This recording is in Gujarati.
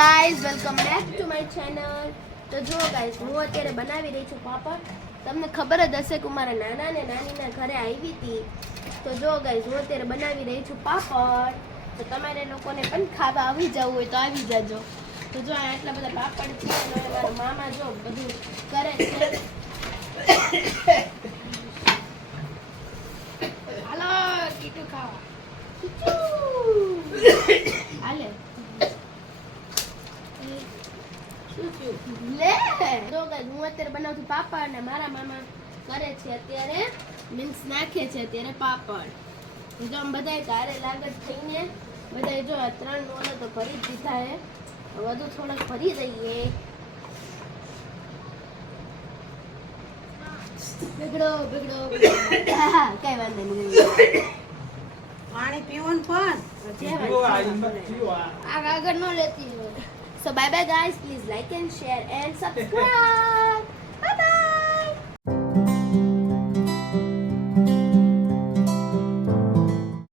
Guys welcome back to my channel. તો જો ગાઈઝ હું અત્યારે બનાવી રહી છું પાપડ. તમને ખબર જ હશે કે મારા નાના ને નાનીના ઘરે આવી હતી. તો જો ગાઈઝ હું અત્યારે બનાવી રહી છું પાપડ. તો તમારે લોકોને પણ ખાવા આવી જવું હોય તો આવી જાજો. તો જો આટલા બધા પાપડ છે અને મારા મામા જો બધું કરે છે. હાલો કીટુ ખાવા. હાલે લે જો ગાઈસ હું અત્યારે બનાવું છું પાપડ અને મારા મામા કરે છે અત્યારે મીન્સ નાખે છે અત્યારે પાપડ. જો આમ બધાય તારે લાગત થઈને બધાય જો આ 3 નોળો તો ભરી જ દીધા હે. વધુ થોડાક ભરી દઈએ. બગડો હા કઈ વાંધો નહીં. પાણી પીવાનું પણ આગળ ન લેતી. So bye bye guys, please like and share and subscribe.